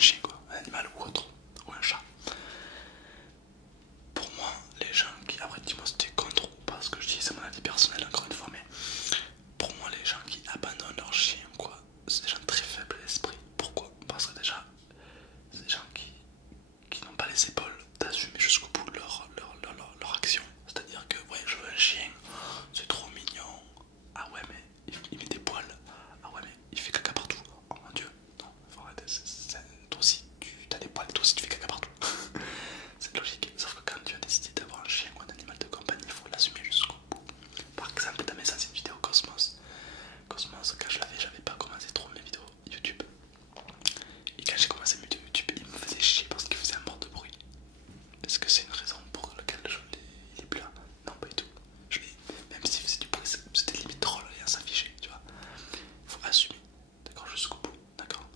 chien quoi, un animal ou autre, ou un chat. Pour moi, les gens qui, après dis-moi si t'es contre ou pas ce que je dis, c'est mon avis personnel encore une fois, mais pour moi les gens qui abandonnent leur chien quoi, c'est des gens très faibles d'esprit. Pourquoi? Parce que déjà, c'est des gens qui n'ont pas les épaules d'assumer jusqu'au bout leur action. C'est-à-dire que ouais je veux un chien, c'est trop mignon. Ah ouais mais il met des poils. Ah ouais mais il fait caca partout. Oh mon dieu, non, faut arrêter, toi aussi tu as des poils, toi aussi tu fais caca partout. C'est logique, sauf que quand tu as décidé d'avoir un chien ou un animal de compagnie, il faut l'assumer jusqu'au bout. Par exemple dans mes anciennes vidéos Cosmos, quand je l'avais, j'avais pas commencé trop mes vidéos YouTube. Et quand j'ai commencé mes vidéos YouTube, il me faisait chier parce qu'il faisait un mort de bruit. Est-ce que c'est une raison pour laquelle il est plus là? Non, pas du tout. Même s'il faisait du bruit, c'était limite drôle et à s'afficher, tu vois. Il faut assumer, d'accord, jusqu'au bout, d'accord.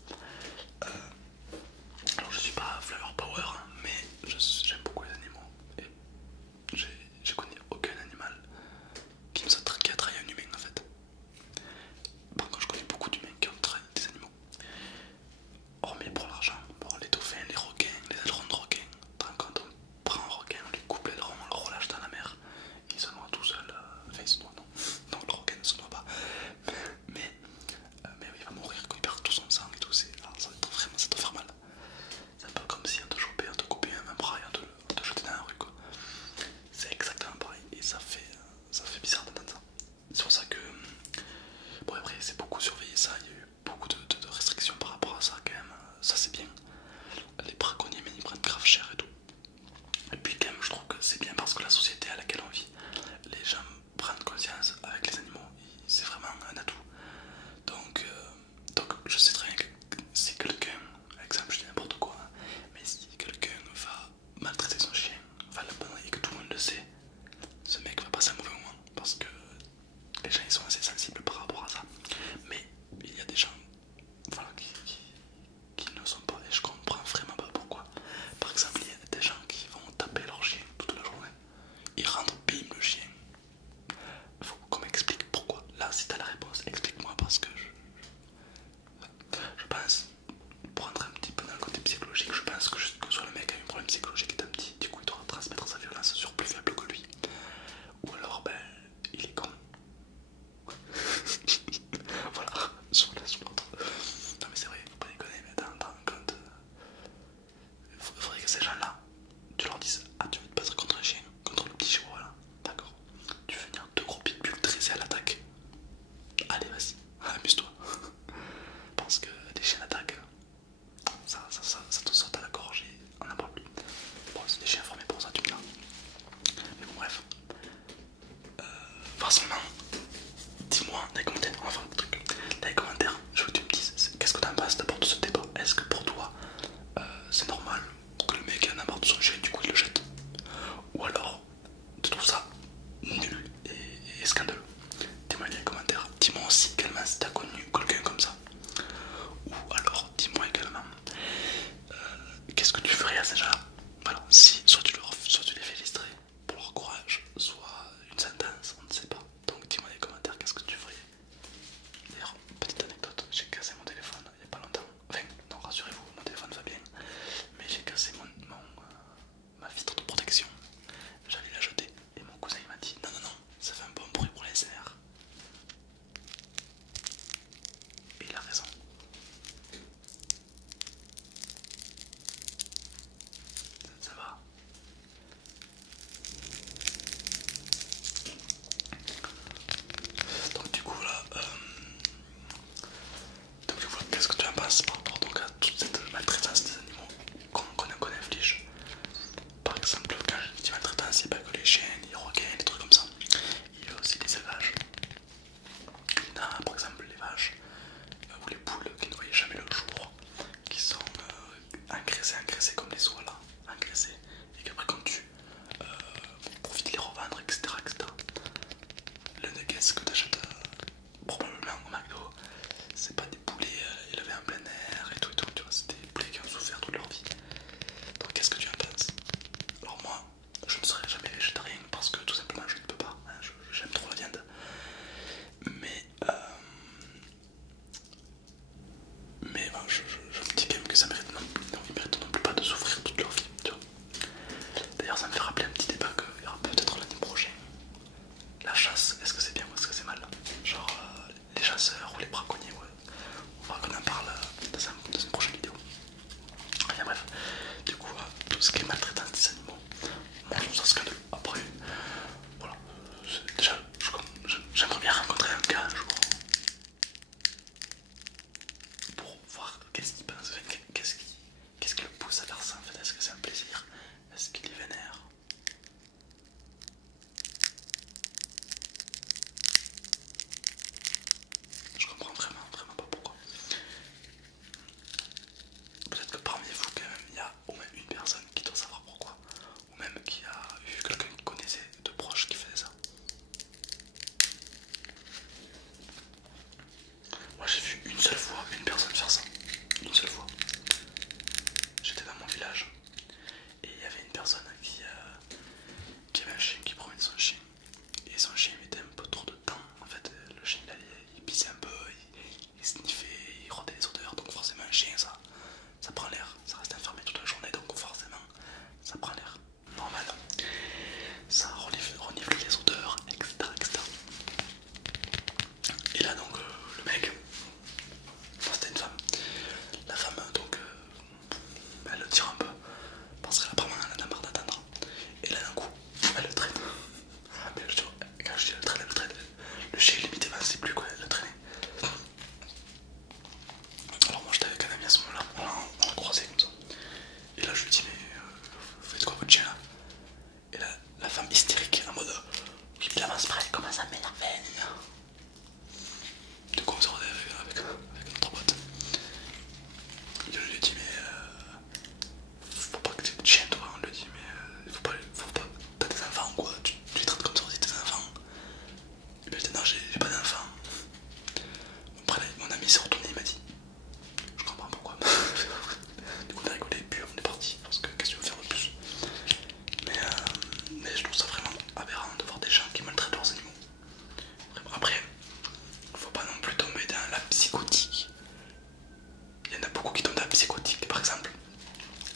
psychotiques. Par exemple,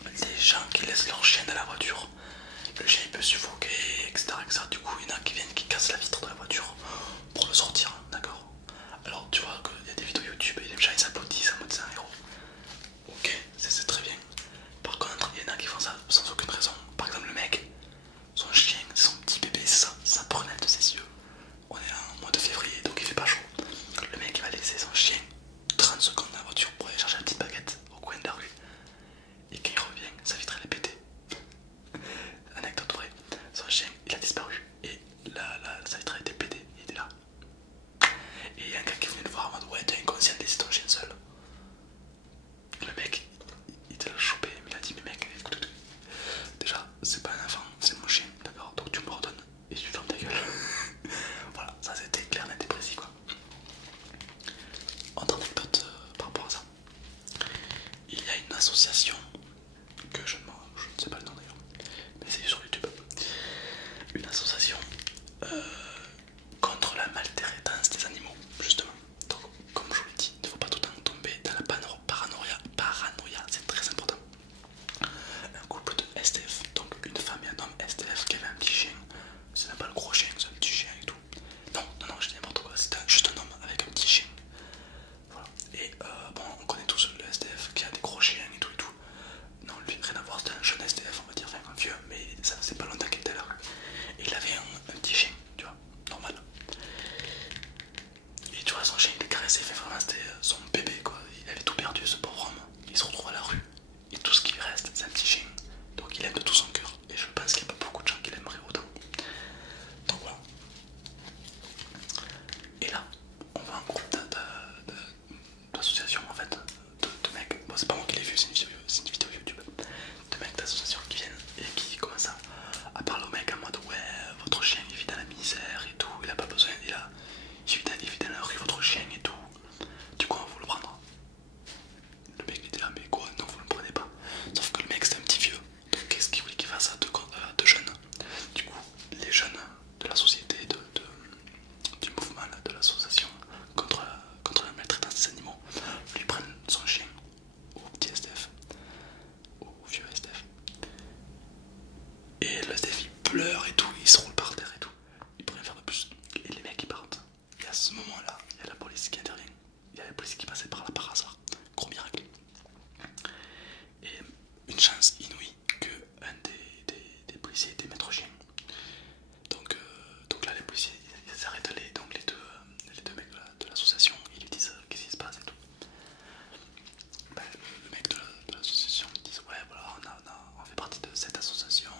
les gens qui laissent leur chien dans la voiture, le chien il peut suffoquer, etc. Du coup, il y en a qui viennent qui cassent la vitre de la voiture pour le sortir, d'accord. Alors, tu vois qu'il y a des vidéos YouTube et les gens ils s'applaudissent en mode c'est un héros. Ok, c'est très bien. Par contre, il y en a qui font ça sans aucune raison. Par exemple, le mec, son chien, c'est son petit bébé, c'est ça, ça prenait de ses yeux. On est en mois de février, donc il fait pas chaud. Le mec il va laisser son chien 30 secondes dans la voiture pour aller chercher la petite baguette au coin de la rue. Et quand il revient, sa vitre elle est pétée. Anecdote vraie, son chien il a disparu et sa vitre a été pétée, il était là. Et il y a un gars qui est venu le voir en mode ouais t'es inconscient de laisser ton chien seul. Le mec il était là chopé, mais il a dit mais mec écoute, déjà c'est pas un enfant, c'est mon chien, d'accord, donc tu me redonnes et tu fermes ta gueule. Voilà, ça c'était clair, net et précis quoi. Autre anecdote par rapport à ça. Il y a une association que je ne sais pas le nom d'ailleurs, mais c'est sur YouTube. Une association contre la maltraitance des animaux, justement. Donc, comme je vous l'ai dit, il ne faut pas tout le temps tomber dans la paranoïa. Paranoïa, c'est très important. Un couple de SDF, donc une femme et un homme SDF qui avait un petit chien. C'est même pas le gros chien, c'est un petit chien et tout. Non, je dis n'importe quoi, c'était juste un homme avec un petit chien. Voilà. Et bon, on connaît tous le SDF qui a des gros chiens et tout et tout. Non, lui, rien à voir, c'était un jeune SDF, on va dire, enfin un vieux, mais ça faisait pas longtemps qu'il était à la rue. Et il avait un petit chien, tu vois, normal. Et tu vois, son chien il est caressé, fait vraiment c'était son bébé quoi. Il avait tout perdu, ce pauvre homme. Il se retrouve à la rue. Et tout ce qui lui reste, c'est un petit chien. Donc il aime de tout son cœur. Et je pense qu'il n'y a pas beaucoup de gens qui l'aimeraient autant. Donc voilà. Et là, on voit un groupe d'associations en fait, de mecs. Bon, c'est pas moi qui l'ai vu, c'est une vidéo YouTube. De mecs d'associations qui viennent et qui commencent à parler au mec en mode ouais, votre chien il vit dans la misère et tout, il a pas besoin, il vit dans la rue, votre chien et tout. Du coup, on va vous le prendre. Le mec il était là, mais quoi, non, vous ne le prenez pas. Sauf que le mec c'était un petit vieux. Donc qu'est-ce qu'il voulait qu'il fasse à deux jeunes. Du coup, les jeunes de la société, du mouvement là, de l'association contre la maltraitance des animaux, lui prennent son chien au petit SDF, au vieux SDF. Et le SDF il pleure et tout, il se roule par terre et tout. Il pourrait faire de plus. Et les mecs ils partent. Et à ce moment là, il y a la police qui intervient. Il y a la police qui passait par là par hasard. Gros miracle. Et une chance inouïe que un des policiers était maître chien. Donc là les policiers ils arrêtent les deux mecs de l'association, ils lui disent qu'est-ce qui se passe et tout. Ben, le mec de l'association lui dit ouais voilà on fait partie de cette association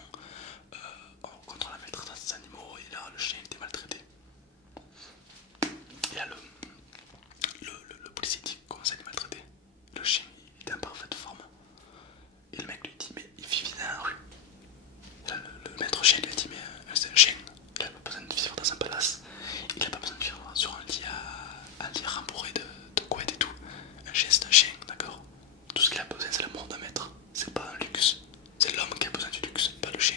contre la maltraitance des animaux et là le chien était maltraité. Et là le policier dit comment ça il est maltraité. Le chien il était en parfaite forme. Et le mec lui dit mais il vit dans la rue. Là, le maître chien lui a dit mais c'est un chien, il a pas besoin de vivre dans un palace, il a pas besoin de vivre sur un lit rembourré de couettes et tout. Un chien c'est un chien, d'accord. Tout ce qu'il a besoin c'est l'amour d'un maître, c'est pas un luxe. C'est l'homme qui a besoin du luxe, pas le chien.